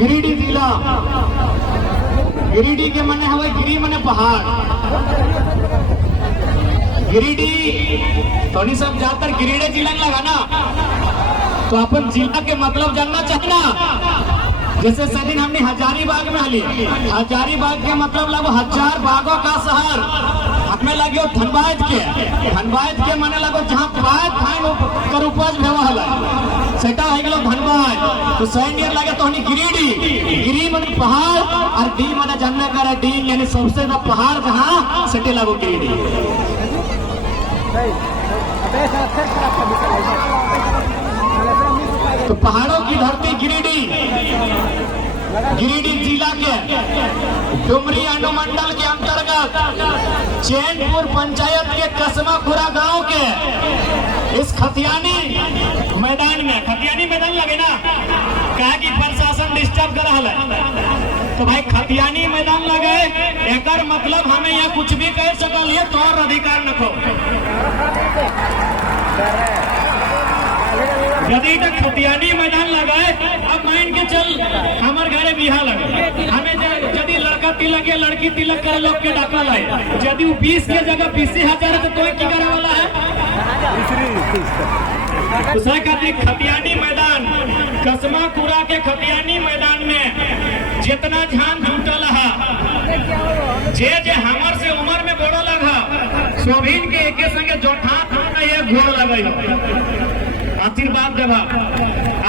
गिरिडीह जिला, गिरिडीह के मने हवे गिरी मने पहाड़। गिरिडीह तो सब ज्यादातर गिरिडीह जिला लगा ना, तो अपन जिला के मतलब जानना चाहिए ना। जैसे सदिन हमने हजारीबाग में हली, हजारीबाग के मतलब लगो 1000 बागों का शहर। हमें लगे धनबाद के माने लगो जहाँ बात कर उपज भेवा हला सेटा है गलो धनबाद। तो सैनियर लगे तो हनी गिरिडीह, गिरी माने पहाड़ और डी माने जानने का डी यानी सबसे ज्यादा पहाड़ जहाँ सेटे लगो गिरिडीह। तो पहाड़ों की धरती गिरिडीह, गिरिडीह जिला के डुमरी अनुमंडल के अंतर्गत चैनपुर पंचायत के कसमाखुरा गांव के इस खतियानी मैदान में, खतियानी मैदान लगे ना, कहा कि प्रशासन डिस्टर्ब कर रहा है, तो भाई खतियानी मैदान लगे एकर मतलब हमें यहाँ कुछ भी कह सकल है, तोर अधिकार न खो। यदि तक खतियानी मैदान लगाए, अब मान के चल हमारे घरे बिहा लगे, हमें यदि लड़का तिलक या लड़की तिलक करे लोग के डाका लाए, यदि वो 20 के जगह 20,000 है तो कोई की करे वाला है। उसे कहते खतियानी मैदान, कसमाखुरा के खतियानी मैदान में जितना ध्यान जुटल है, जे हमर से उम्र में बड़ो लगा सोभिन के एके संगे जोठा ये घोड़ लगे, आशीर्वाद देवा,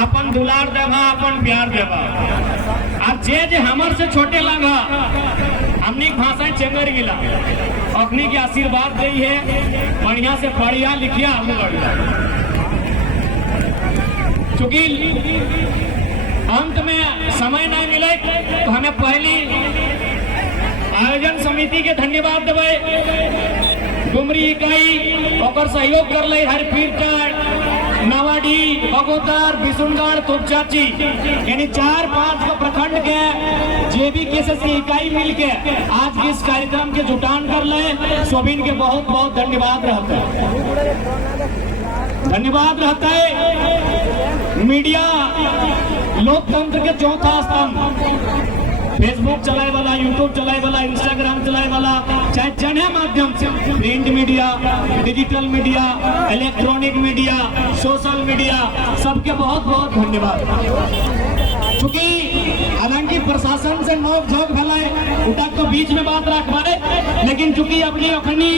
अपन दुलार देवा, अपन प्यार देवा। और जे हमर से छोटे लगा हमनी भाषा चेंगर गिला अपनी के आशीर्वाद दे है, बढ़िया से पढ़िया लिखिया आगे बढ़िया। चूंकि अंत में समय नहीं मिले तो हमें पहली आयोजन समिति के धन्यवाद देवे। डुमरी इकाई और सहयोग कर ले हरपीर नवाडी, बगोदर, बिशुनगढ़, तुपचाची यानी 4-5 प्रखंड के जेबी केसेस की इकाई मिलके आज के इस कार्यक्रम के जुटान कर ले। सोबिन के बहुत बहुत धन्यवाद रहता है, धन्यवाद रहता है। मीडिया लोकतंत्र के चौथा स्तंभ, फेसबुक चलाए वाला, यूट्यूब चलाए वाला, इंस्टाग्राम चलाए वाला, चाहे जने माध्यम से print media, digital media, electronic media, social media, सबके बहुत बहुत धन्यवाद। चूंकि हालांकि प्रशासन से नोक झोंक भलाए उठा तो बीच में बात रख पाए, लेकिन चूंकि अपनी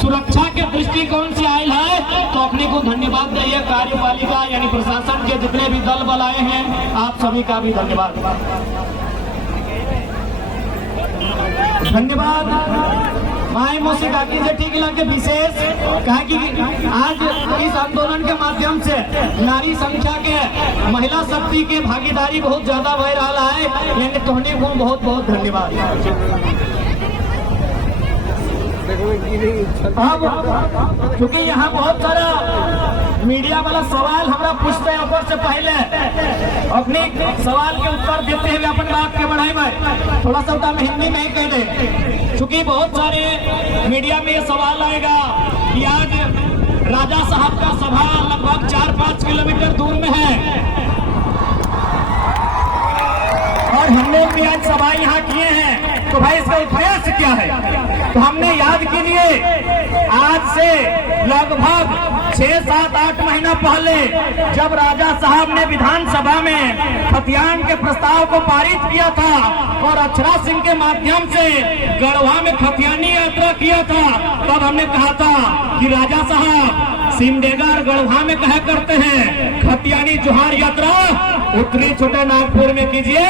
सुरक्षा के दृष्टिकोण से आयल है तो अपने को धन्यवाद दिए। कार्यपालिका यानी प्रशासन के जितने भी दल बल आए हैं, आप सभी का भी धन्यवाद। धन्यवाद माई मौसी काकी से ठीक लगे विशेष कहा कि आज इस आंदोलन के माध्यम से नारी संख्या के, महिला शक्ति के भागीदारी बहुत ज्यादा बढ़ रहा है, यानी तोहने को बहुत बहुत धन्यवाद। अब क्योंकि यहाँ बहुत सारा मीडिया वाला सवाल हमारा पूछते हैं, ऊपर से पहले अपने सवाल के उत्तर देते हुए अपन बात के बढ़ाई में थोड़ा सा हम हिंदी में ही कह दे। चूंकि बहुत सारे मीडिया में ये सवाल आएगा कि आज राजा साहब का सभा लगभग 4-5 किलोमीटर दूर में है और हम लोग भी आज सभा यहाँ किए हैं, तो भाई इसका उद्देश्य क्या है? तो हमने याद के लिए आज से लगभग 6-7-8 महीना पहले जब राजा साहब ने विधानसभा में खतियान के प्रस्ताव को पारित किया था और अक्षरा सिंह के माध्यम से गढ़वा में खतियानी यात्रा किया था, तब हमने कहा था कि राजा साहब सिमडेगा और गढ़वा में कहा करते हैं खतियानी जोहार यात्रा उत्तरी छोटे नागपुर में कीजिए,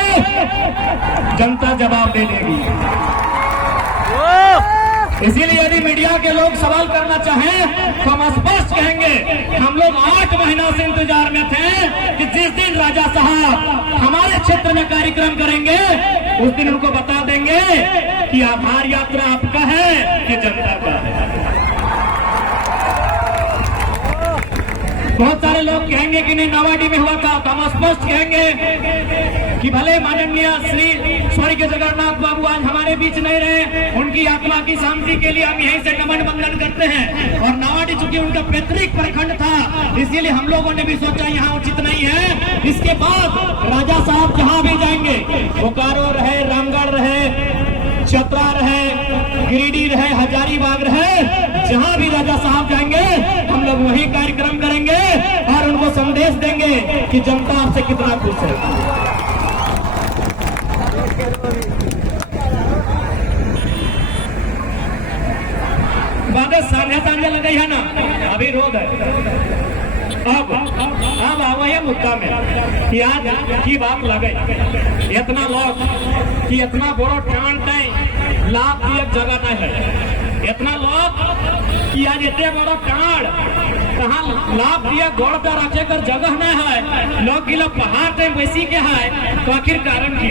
जनता जवाब दे देगी। इसीलिए यदि मीडिया के लोग सवाल करना चाहें तो हम स्पष्ट कहेंगे, हम लोग 8 महीना से इंतजार में थे कि जिस दिन राजा साहब हमारे क्षेत्र में कार्यक्रम करेंगे उस दिन उनको बता देंगे कि आभार यात्रा आपका है कि जनता का है। बहुत सारे लोग कहेंगे कि नहीं नवाडी में हुआ था, तो हम स्पष्ट कहेंगे कि भले माननीय श्री स्वर्गीय जगन्नाथ बाबू आज हमारे बीच नहीं रहे, उनकी आत्मा की शांति के लिए हम यहीं से नमन बंदन करते हैं। और नावाडी चूंकि उनका पैतृक प्रखंड था, इसीलिए हम लोगों ने भी सोचा यहाँ उचित नहीं है। इसके बाद राजा साहब जहाँ भी जाएंगे, बोकारो रहे, रामगढ़ रहे, चतरा रहे, गिरिडीह रहे, हजारीबाग रहे, जहां भी राजा साहब जाएंगे हम लोग वही कार्यक्रम करेंगे और उनको संदेश देंगे कि जनता आपसे कितना खुश है। सांझे सांझे लगे है ना, अभी रोग है। अब आवा मुद्दा में कि आज की बात लगे इतना लोग कि इतना बड़ा टांट है, लाभ की एक जगह नहीं है। इतना लोग कि आज इतने बड़ा टांड कहाँ लाभ दिया गोड़ पर रखे कर जगह नहीं है, लोग गिला पहाड़ पे वैसी के है तो आखिर कारण की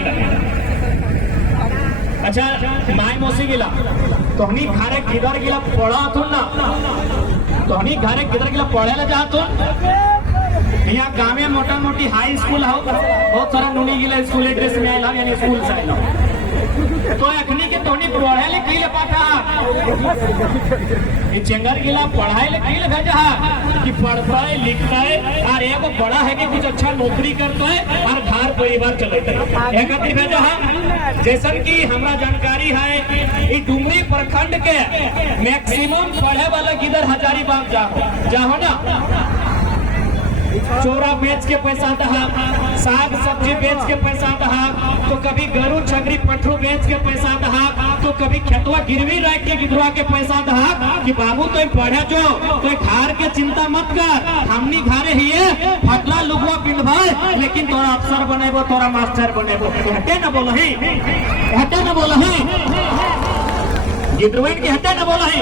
अच्छा माय मौसी गिला तो हमी घरे किधर गिला पढ़ा थो ना, तो हमी घरे किधर गिला पढ़े ला जातो। यहाँ गाँव में मोटा मोटी हाई स्कूल हो, बहुत सारा नुनी गिला स्कूल ड्रेस में आया यानी स्कूल से आया तो अखनी के तोनी पढ़े लिखी ले पाता चंगर गिला पढ़ाई लिखी ले भेजा कि पढ़ता है लिखता है और एगो बड़ा है कि कुछ अच्छा नौकरी करता है और घर परिवार चलता है एक भेजा है। जैसन की हमरा जानकारी है डुमरी प्रखंड के मैक्सिमम पढ़े वाला किधर हजारीबाग जाओ ना, चोरा बेच के पैसा दहा, साग सब्जी बेच के पैसा दहा, तो कभी गरु छगरी पठरू बेच के पैसा दहा, तो कभी खेतवा गिरवी रख के गिरवा के पैसा दहा कि बाबू तो पढ़े जो तो घर के चिंता मत कर, हमनी घरे ही फटला लुगवा पिंधवाए लेकिन तोरा अफसर बनेबो, तोरा मास्टर बनेबो। हटे न बोलही, हटे न बोलही, गिरवीन के हटे न बोलही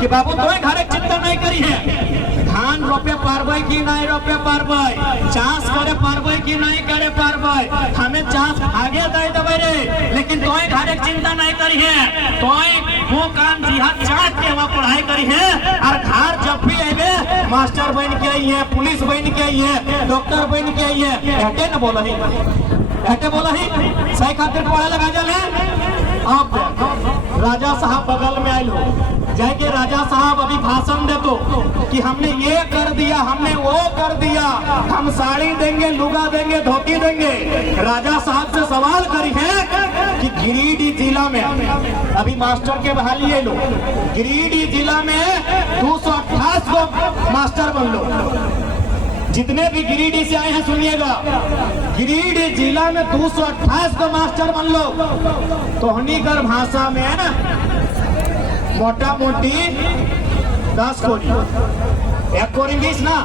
कि बाबू तो घरे चिंता नहीं करी है, धान रोपे पारबे कि नहीं रोपे पारबे, चाष करे पारबे कि नहीं करे पारबे, हमें चाष आगे दे देवे रे, लेकिन तोय घरे चिंता नहीं करी है, तोय वो काम जिहाद चाट के वहाँ पढ़ाई करी है और घर जब भी आए मास्टर बन के आई है, पुलिस बन के आई है, डॉक्टर बन के आई है। हटे न बोलही, हटे बोलही सही खातिर पढ़े लगा जले। अब राजा साहब बगल में आये हो जाके राजा साहब अभी भाषण दे तो कि हमने ये कर दिया, हमने वो कर दिया, हम साड़ी देंगे, लुगा देंगे, धोती देंगे। राजा साहब से सवाल करी है कि गिरिडीह जिला में अभी मास्टर के बहाली है लो, गिरिडीह जिला में 228 को मास्टर बन लो। जितने भी गिरिडीह से आए हैं सुनिएगा, गिरिडीह जिला में 228 को मास्टर बन लो। तो हनीगर भाषा में है ना मोटा मोटी 10 कोरी, एक कोरी 20 ना,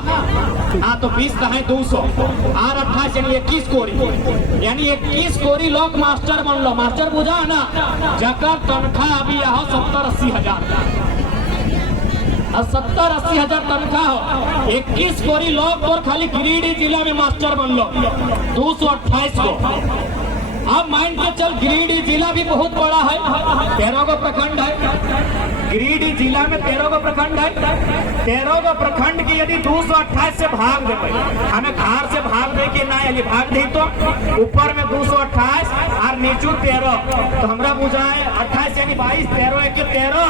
हाँ तो 20 का है 200 और 28 यानी 21 कोरी, यानी 21 कोरी लोग मास्टर बन लो। मास्टर बुझा ना जकर तनख्वाह अभी यहाँ 70-80 हजार, 70-80 हजार तनख्वाह हो, 21 कोरी लोग और खाली गिरिडीह जिला में मास्टर बन लो 228 को। अब माइंड के चल गिरिडीह जिला भी बहुत बड़ा है, 13 को प्रखंड है, गिरिडीह जिला में 13 को प्रखंड है। 13 को प्रखंड की यदि 228 से भाग दे, हमें घर से भाग दे के ना यदि भाग दे तो ऊपर में 228 और नीचू 13, तो हमरा बुझाए 28 यानी 22, 13 एक 13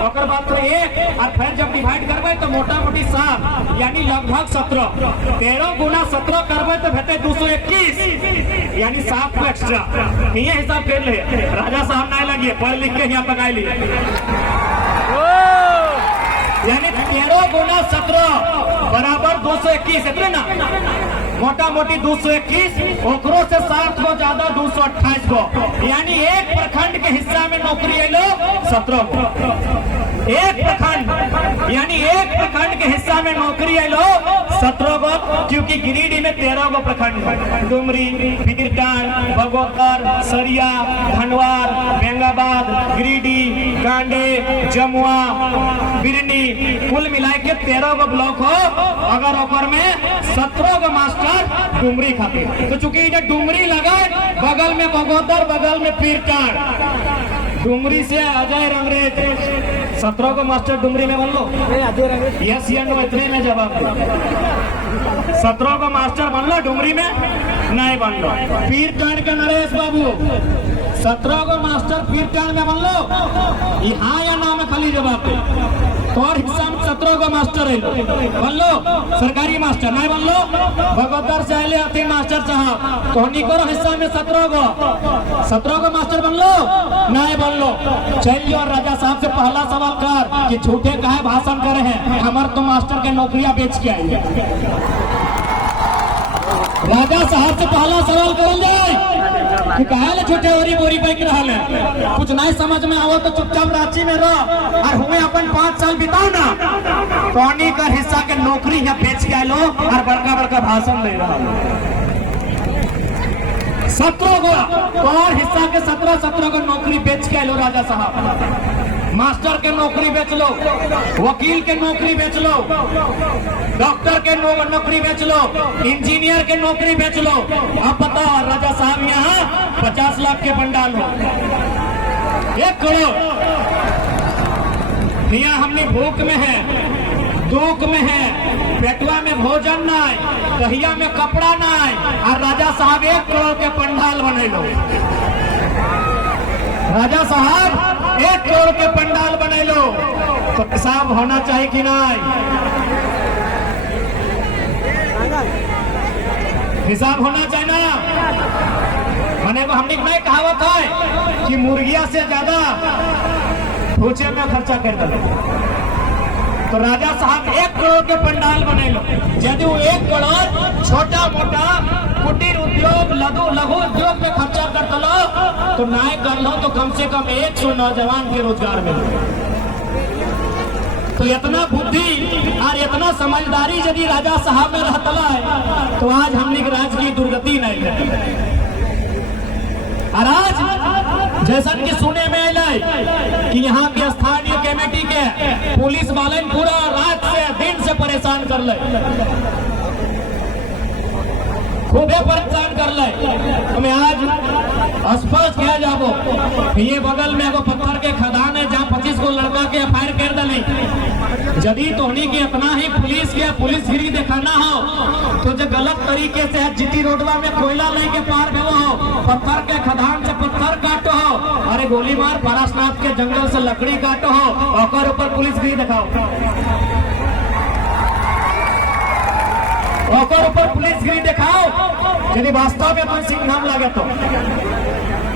और बाद तो 1 और फिर जब डिवाइड करबे तो मोटा मोटी 7 यानी लगभग 17, 13 गुना 17 करबे तो भेटे 221 यानी 7 को एक्स्ट्रा। ये हिसाब कर ले, राजा साहब ना लगिए पढ़ लिख के यहाँ पकाई लिए, यानी 13 गुना 17 बराबर 221 इतने ना, मोटा मोटी 221 ओकरों से 7 को ज्यादा 228 को, यानी एक प्रखंड के हिस्सा में नौकरी है लोग 17 को, एक प्रखंड यानी एक प्रखंड के हिस्सा में नौकरी है लोग 17 को, क्योंकि गिरिडीह में 13 को प्रखंड है, डुमरी, फिकिरटांड, बगोदर, सरिया, धनवार, बेंगाबाद, गिरिडीह, गांडे, जमुआ, बिरनी, कुल मिला के 13 को ब्लॉक हो, अगर ओपर में 17 को मास्टर डुमरी खातिर, तो चूंकि इधर डुमरी लगा बगल में बगोदर, बगल में फिकिरटांड, डुमरी से अजय रंगरेज 17 को मास्टर डुमरी में बन लो, यस या नो इतने में जवाब दो। 17 को मास्टर बन लो डुमरी में, नहीं बनलो। पीर टाण के नरेश बाबू 17 गो मास्टर पीर टाण में बनलो, यहाँ या नाम है खाली जवाब पे। तोर हिस्सा में 17 गो मास्टर है बनलो, सरकारी मास्टर नहीं बनलो। भगवतर से आए आते मास्टर साहब तो निको हिस्सा में 17 गो मास्टर बनलो नहीं बनलो। चल और राजा साहब से पहला सवाल कर कि झूठे काहे भाषण करे हैं, हमार तो मास्टर के नौकरियां बेच के आई। राजा साहब से पहला सवाल करल जाए कि काहे झूठे ओरी बोरी बैठ रहा है, कुछ नहीं समझ में आओ तो चुपचाप रांची में रहो और हुए अपन 5 साल बिताओ ना। कौनी का हिस्सा के नौकरी यहाँ बेच के लो और बड़का बड़का भाषण दे रहा 17 गो और हिस्सा के 17 गो नौकरी बेच के लो राजा साहब। मास्टर के नौकरी बेच लो, वकील के नौकरी बेच लो, डॉक्टर के नौकरी बेच लो, इंजीनियर के नौकरी बेच लो। अब बताओ राजा साहब यहाँ 50 लाख के पंडाल हो 1 करोड़। यहाँ हमने भूख में है, दुख में है, पेटवा में भोजन नहीं, कहिया में कपड़ा नहीं, और राजा साहब 1 करोड़ के पंडाल बने लो। राजा साहब 1 करोड़ के पंडाल बने लो तो हिसाब होना चाहिए कि नहीं? हिसाब होना चाहिए ना। मैंने को हमने नहीं कहावत है कि मुर्गिया से ज्यादा भूचे में खर्चा कर दो। तो राजा साहब 1 करोड़ के पंडाल बने लो। यदि वो 1 करोड़ छोटा मोटा कुटीर उद्योग लघु उद्योग में खर्चा कर दो तो नाय कर लो तो कम से कम 100 नौजवान के रोजगार मिले। तो इतना बुद्धि और इतना समझदारी यदि राजा साहब में रहता है तो आज हमने राज्य की दुर्गति नहीं है। और आज जैसा कि सुने में आए कि यहाँ के स्थानीय कमेटी के पुलिस वाले पूरा रात से दिन से परेशान कर ले, खूबे परेशान कर ले। हमें आज स्पष्ट कह जाबो ये बगल में एगो पत्थर के खदान है जहाँ 25 गो लड़का के एफआईआर कर दली। यदि तोहनी के इतना ही पुलिसगिरी दिखाना हो तो जो गलत तरीके से जीटी रोडवा में कोयला लेके पार गो हो, पत्थर के खदान से पत्थर काटो हो, अरे गोली मार पारसनाथ के जंगल से लकड़ी काटो हो, और ऊपर पुलिसगिरी दिखाओ, और ऊपर पुलिसगिरी दिखाओ यदि वास्तव में कोई सिंह नाम लगे तो।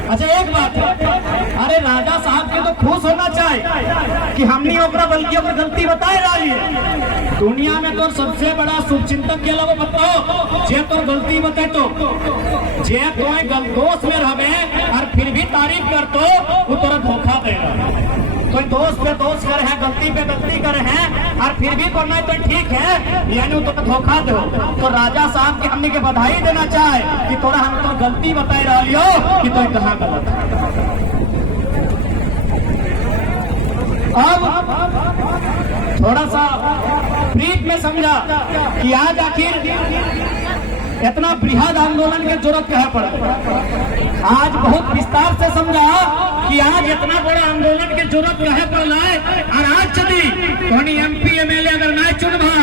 अच्छा एक बात है, अरे राजा साहब के तो खुश होना चाहिए कि हमने ओकरा बल्कि ओकर गलती बताए रही है। दुनिया में तो सबसे बड़ा शुभचिंतक के लोग बताओ जे तो गलती बते तो जे कोई दोष में रहे और फिर भी तारीफ कर तो वो तोरा धोखा देगा। कोई दोस्त पे दोस्त करे हैं, गलती पे गलती करे हैं और फिर भी करना तो ठीक है, यानी तो धोखा दो। तो राजा साहब के हमने के बधाई देना चाहे कि तोरा हम तो गलती बताए रही हो कि तो कहाँ गलत है। अब थोड़ा सा ब्रीफ में समझा कि आज आखिर इतना बृहद आंदोलन की जरूरत कहाँ पड़ा। आज बहुत विस्तार से समझा कि आज इतना बड़ा आंदोलन की जरूरत कहाँ पड़ा है। और आज यदि कहीं MP MLA अगर नहीं चुनवा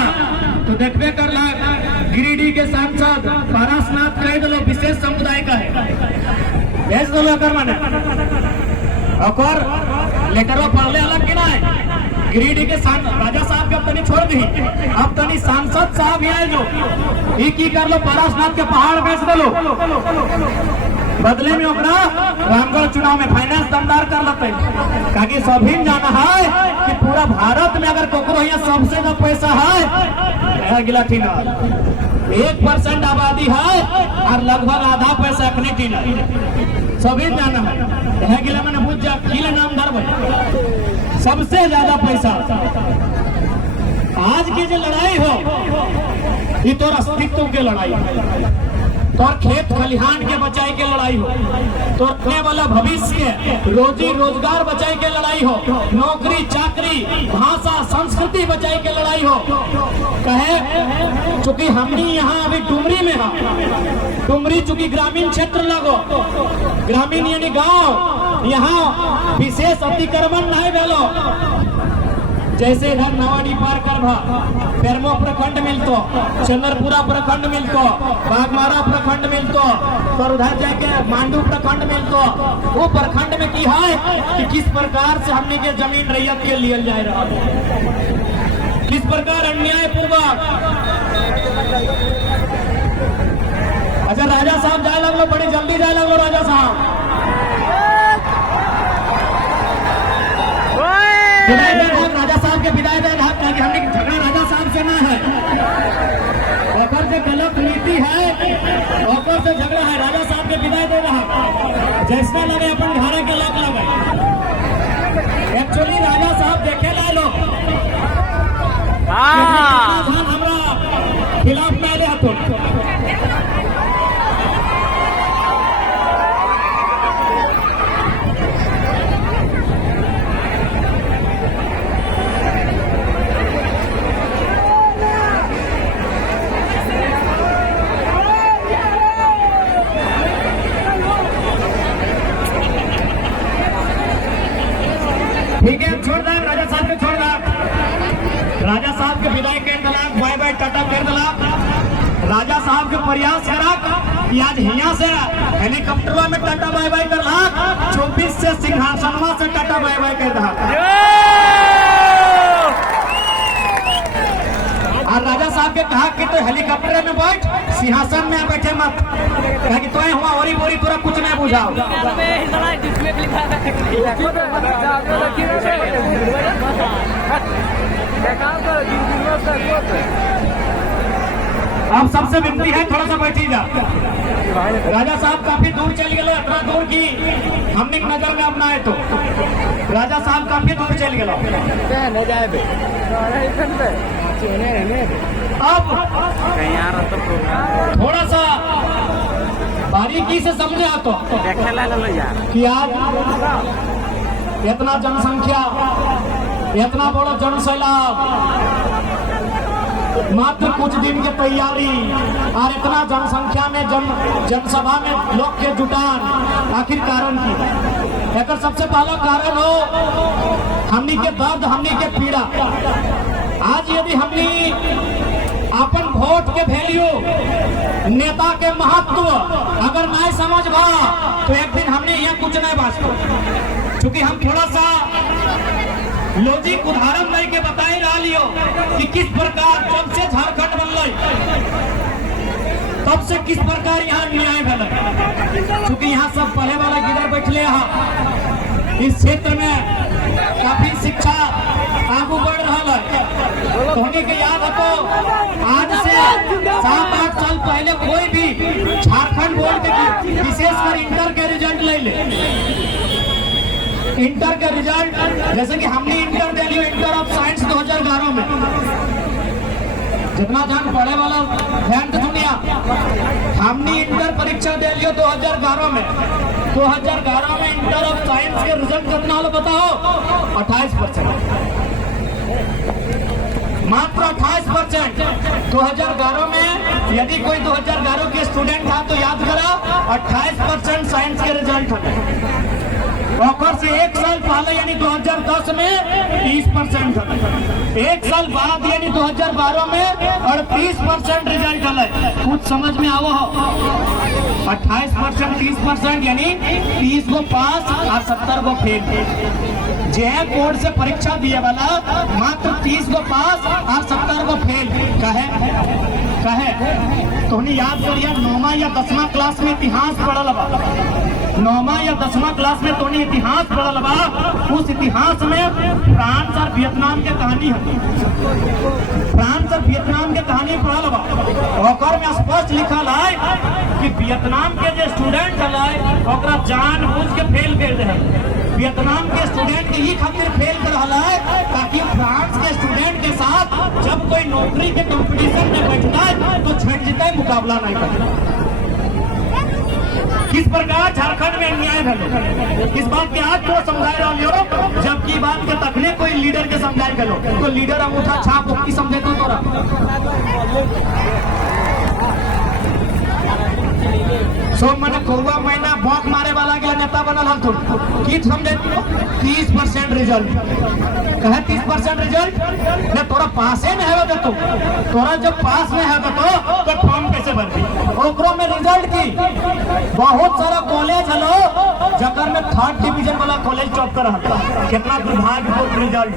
तो देखबे कर ला गिरिडीह के सांसद पारसनाथ कह दो विशेष समुदाय का है, भेज दो कर माने और लेटरवा पढ़ले अलग की नहीं। गिरिडीह के राजा साहब के अब तनी छोड़ दी, अब तनी सांसद साहब आए जो की कर लो पारसनाथ के पहाड़ बेच दो, बदले में ओकरा रामगढ़ चुनाव में फाइनेंस दमदार कर लेते। ताकि सभी जाना है कि पूरा भारत में अगर कोकरो यहाँ सबसे ज्यादा पैसा है गिलाठी ना 1% आबादी है और लगभग आधा पैसा अपने की नहीं, सभी जाना है गिला मैंने बुझ जा किले नाम धर सबसे ज्यादा पैसा। आज की जो लड़ाई हो ये तो अस्तित्व की लड़ाई है, तो खेत खलिहान के बचाई के लड़ाई हो, तो रखने वाला भविष्य के रोजी रोजगार बचाई के लड़ाई हो, नौकरी चाकरी भाषा संस्कृति बचाई के लड़ाई हो। कहे चूंकि हमने यहाँ अभी डुमरी में है, डुमरी चूंकि ग्रामीण क्षेत्र लगो, ग्रामीण यानी गांव, यहाँ विशेष अतिक्रमण नहीं भेलो। जैसे इधर नवाडी पार करभा पेरमो प्रखंड मिलतो, चंद्रपुरा प्रखंड मिलतो, बागमारा प्रखंड मिलतो, और उधर जाके मांडू प्रखंड मिलतो। वो प्रखंड में की है कि किस प्रकार से हमने के जमीन रैयत के लिए जा रहा है, किस प्रकार अन्याय पूर्वक। अच्छा राजा साहब जाए लगलो, बड़ी जल्दी जाए लगलो राजा साहब। राजा साहब के विदाई दे रहा ताकि हमने झगड़ा राजा साहब से ना है, और जो गलत नीति है और से झगड़ा है। राजा साहब के विदाई दे रहा जैसे लगे अपन घरे के लग लगे। एक्चुअली राजा साहब देखे ला लो हमारा खिलाफ पहले हाथों। ठीक है, छोड़ दे राजा साहब के, छोड़ दे राजा साहब के विदाई कर दिला, बाय बाय टाटा कर दिला। राजा साहब के प्रयास करा कि आज हिया से हेलीकॉप्टर में टाटा बाय बाय कर ला, 24 से सिंहासनवा से टाटा बाय बाय कर रहा। और राजा साहब के कहा कि तो हेलीकॉप्टर में बैठ, सिंहासन में बैठे मत, कहा कि तो हुआ औरी बोरी तोरा कुछ नहीं बुझाओ। अब सबसे विनती है थोड़ा सा बैठी जा। राजा साहब काफी दूर चल गए, इतना दूर की हमने नजर में अपना है, तो राजा साहब काफी दूर चल गए। अब थोड़ा सा बारीकी से समझे तो कि आज इतना जनसंख्या, इतना बड़ा जनसैलाब, मात्र कुछ दिन की तैयारी और इतना जनसंख्या में जनसभा में लोग के जुटान, आखिर कारण की एक सबसे पहला कारण हो हमनी के दर्द, हमनी के पीड़ा। आज यदि हमनी अपन वोट के वैल्यू, नेता के महत्व अगर नहीं समझ बा तो एक दिन हमने यहाँ कुछ नहीं बात, क्योंकि हम थोड़ा सा लॉजिक उदाहरण लेके बताई रहा लियो कि किस प्रकार जब से झारखंड बनल तब से किस प्रकार यहाँ न्याय भले, क्योंकि यहाँ सब पढ़े वाला गिरर बैठले हैं। इस क्षेत्र में काफी शिक्षा आगू बढ़ रहा है। धोनी के याद है तो आज से 7-8 साल पहले कोई भी झारखंड बोर्ड के विशेषकर इंटर के रिजल्ट ले ले, इंटर के रिजल्ट जैसे कि हमने inter they Leo, inter of science 2011 में, जितना जान पढ़े वाला ध्यान से सुनिया, हमने इंटर परीक्षा दे लियो 2011 में। 2011 में इंटर ऑफ साइंस के रिजल्ट कितना हो बताओ? 28%, मात्र 28%। 2011 में यदि कोई 2011 के स्टूडेंट था तो याद करा 28% साइंस के रिजल्ट है। और से एक साल पहले यानी 2010 में 30% था, एक साल बाद यानी 2012 में 38% रिजल्ट है। कुछ समझ में आओ हो? 28%, 30% यानी 30 को पास और 70 को फेल। जे बोर्ड से परीक्षा दिए वाला मात्र 30 को पास और 70 को फेल कहे तो उन्हें याद करिए 9वां या 10वां क्लास में इतिहास पढ़ल बा, 9वां या 10वां क्लास में तो इतिहास पढ़ल बा। उस इतिहास में फ्रांस और वियतनाम के कहानी है, फ्रांस और वियतनाम के कहानी पढ़ल बा। और में स्पष्ट लिखल है कि वियतनाम के जो स्टूडेंट है ओकरा जानबूझ के फेल कर दे, वियतनाम के स्टूडेंट के ही खातिर फेल कर रहा है ताकि फ्रांस के स्टूडेंट के साथ जब कोई नौकरी के कंपटीशन में बैठता है तो छट जीता है, मुकाबला नहीं करता। किस प्रकार झारखंड में अन्याय है, इस बात के आज को समझाए रहो, जबकि बात के तकने कोई लीडर के समझाए करो तो लीडर अंगूठा छाप की समझे तो तोरा सो मैंने कौआ महीना भौंक मारे वाला के नेता बनल हल तुम की समझे 30% रिजल्ट कहे 30% रिजल्ट ने तोरा पासे में है तो तोरा जब पास में है तो फॉर्म कैसे भरती ओकरो में रिजल्ट की बहुत सारा कॉलेज हलो जकर में 3rd डिवीजन वाला कॉलेज टॉप कर रहा कितना दुर्भाग्यपूर्ण रिजल्ट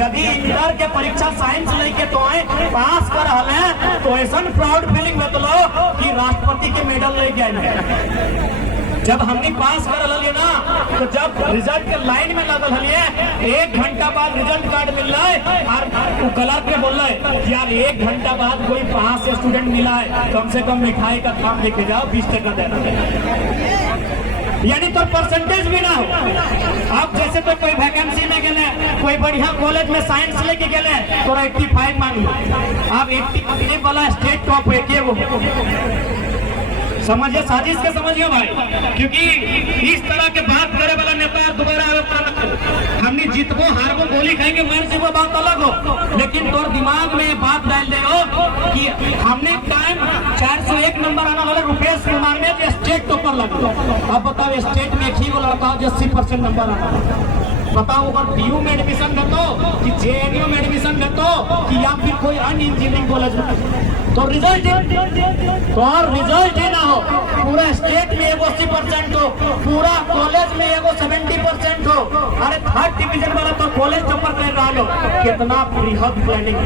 यदि इंटर के परीक्षा साइंस लेके तो आए पास कर रहा है तो ऐसा प्राउड फीलिंग बतलो कि राष्ट्रपति के मेडल लेके आए जब हमने पास कर रही ना तो जब रिजल्ट के लाइन में लगल हलिए 1 घंटा बाद रिजल्ट कार्ड मिल रहा है और क्लर्क के बोल रहे है यार 1 घंटा बाद कोई पास से स्टूडेंट मिला है कम से कम मिठाई का थाम लेके जाओ 20 देना यानी तो परसेंटेज भी ना हो अब जैसे तो कोई वैकेंसी में गए कोई बढ़िया कॉलेज में साइंस लेके गए तो 85 मांग लो अब 80 वाला स्टेट टॉप है के वो समझिए साजिश के समझिए भाई क्योंकि इस तरह के बात करे वाला नेता दोबारा हमने जीतबो हारबो गोली खाएंगे मर जीवो बात अलग हो लेकिन तोर दिमाग में बात डाल दे हो कि हमने टाइम 401 नंबर आना वाला रुपेश कुमार में स्टेट टॉपर लगो अब बताओ स्टेट में एक ही वो लड़का 80% नंबर आना बताओ अगर पीयू में एडमिशन करते कि जेएनयू में एडमिशन करते कि या फिर कोई अन्य इंजीनियरिंग कॉलेज में तो रिजल्ट ही ना हो पूरा स्टेट में एगो 80% हो पूरा कॉलेज में एगो 70% हो अरे 3rd डिवीजन वाला तो कॉलेज टॉपर कर रहा लो कितना बृहद प्लानिंग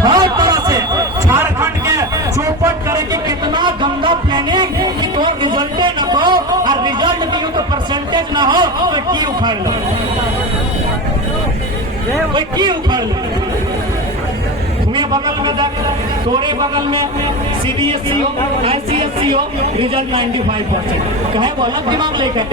हर तरह से झारखंड के चौपट करे के कितना गंदा प्लानिंग कि तो रिजल्ट ना हो और रिजल्ट भी हो तो परसेंटेज ना हो तो की उखाड़ लो की उखाड़ लो तुम्हें बगल में देख तोरे बगल में CBSE हो ICSE हो रिजल्ट 95% कहे बोला दिमाग लेकर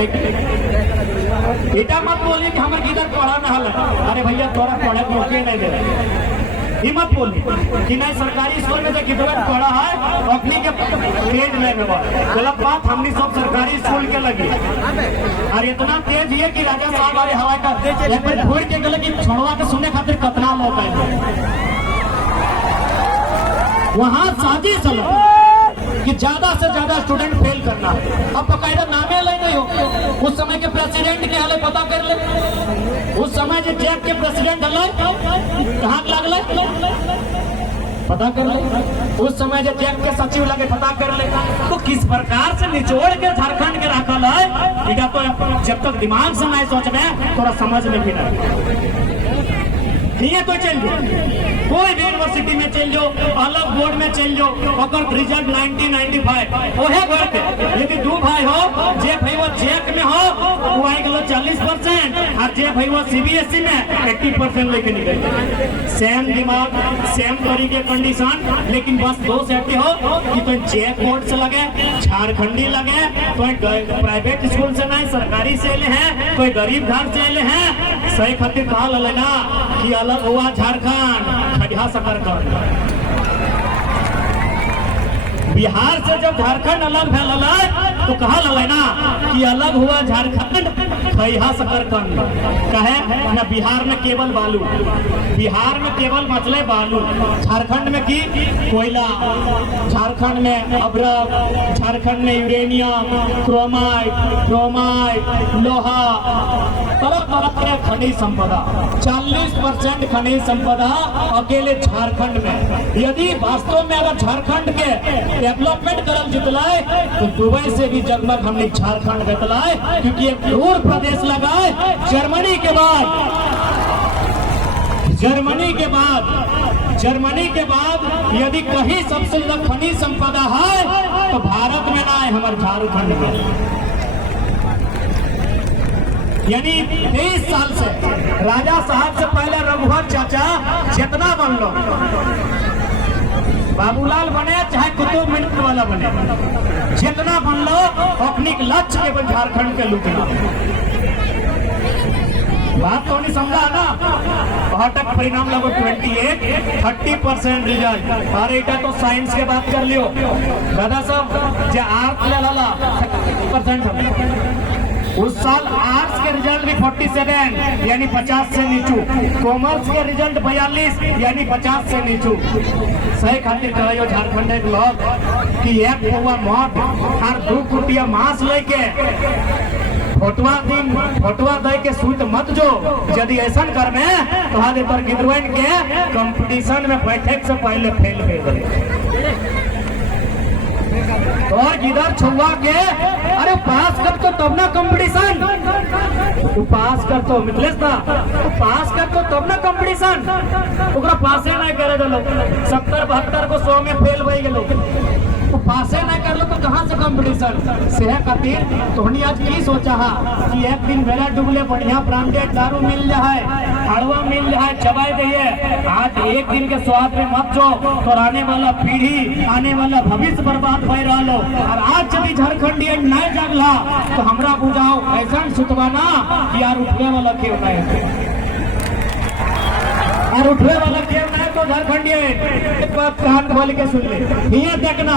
बेटा मत बोलिए कि हमारे किधर पढ़ा ना हल अरे भैया तोरा पढ़े मौके नहीं दे रहे मत बोलिए कि नहीं सरकारी स्कूल में जो कितना पढ़ा है अपनी के तेज लेने वाला गलत बात हमने सब सरकारी स्कूल के लगी और इतना तेज है कि राजा साहब वाले हवा का घूर के गले की छोड़वा के सुनने खातिर कतना मौका है वहां साजिश चलो कि ज्यादा से ज्यादा स्टूडेंट फेल करना अब बकायदा नामे ले नहीं हो उस समय के प्रेसिडेंट के हाले पता कर ले उस समय जो जैक के प्रेसिडेंट हल कहाँ लगल पता कर ले उस समय जो जैक के सचिव लगे पता कर ले तो किस प्रकार से निचोड़ के झारखंड के रखल है तो जब तक दिमाग से नहीं सोचबे थोड़ा समझ में भी नहीं तो चल जाओ कोई भी यूनिवर्सिटी में चल जाओ अलग बोर्ड में चल जाओ अगर रिजल्ट 90-95 ओहे घर के यदि 2 भाई हो जे भाई वो जैक में हो वो आई गलो 40% और जे भाई वो CBSE में 80% लेके निकल सेम दिमाग सेम तरीके कंडीशन लेकिन बस 2 सेफ्टी हो कि तो जैक बोर्ड से लगे झारखंडी लगे तो प्राइवेट स्कूल से नहीं सरकारी से ले हैं कोई गरीब घर से ले हैं सही खातिर कहा लेना कि अलग हुआ झारखंड खड़िया सकरखंड बिहार से जब झारखंड अलग है तो कहा लगे ना कि अलग हुआ झारखंड खैहा सकरखंड कहे ना बिहार में केवल बालू बिहार में केवल मछले बालू झारखंड में की कोयला झारखंड में अभ्रक झारखंड में यूरेनियम क्रोमाइट लोहा तरह तरह के खनिज संपदा 40% खनिज संपदा अकेले झारखंड में यदि वास्तव में अगर झारखंड के डेवलपमेंट करल जितलाए तो दुबई से भी जगमग हमने झारखंड बतलाए क्योंकि एक दूर प्रदेश लगाए जर्मनी के बाद यदि कहीं सबसे ज्यादा खनिज संपदा है तो भारत में ना है हमारे झारखंड में यानी 23 साल से राजा साहब से पहले रघुवर चाचा जितना बन लो बाबूलाल बने चाहे कुतुब मीनार वाला बने जितना बन लो अपनी लक्ष्य के झारखंड के लुटना बात तो नहीं समझा ना तक परिणाम लगो 30% रिजल्ट अरे इटा तो साइंस के बात कर लियो दादा साहब जो आर्ट ले ला 30% उस साल आर्ट्स के रिजल्ट भी 47 यानी 50 से नीचू कॉमर्स के रिजल्ट 42 यानी 50 से नीचू सही खातिर कहो झारखंड एक लोग कि एक पौवा मौत और 2 कुटिया मांस लेके फोटवा दे के सूत मत जो, यदि ऐसा करने तो हाल पर गिरवाइन के कंपटीशन में बैठे से पहले फेल कर दे और गिदर छुआ के अरे पास कर तो तब ना कंपटीशन, तू पास कर तो मिथलेश था, तू पास कर तो तब ना कंपटीशन, ओकरा पासे नहीं करे दलो 70-72 को 100 में फेल भई गेलो, तो पासे नहीं कर लो तो कहाँ से कंपटीशन सेह खातिर तोहनी आज की सोचा हा कि एक दिन बेला डुबले बढ़िया ब्रांडेड दारू मिल जाए, हड़वा मिल जाए, चबाई दे। आज एक दिन के स्वाद में मत जो, तो आने वाला पीढ़ी आने वाला भविष्य बर्बाद हो रहा लो। और आज यदि झारखंडी नहीं जागला तो हमरा बुझाओ ऐसा सुतवाना कि यार उठने वाला क्यों नहीं, और उठने वाला क्यों नहीं तो झारखंडी एक बात कान खोल के सुन ले, ये देखना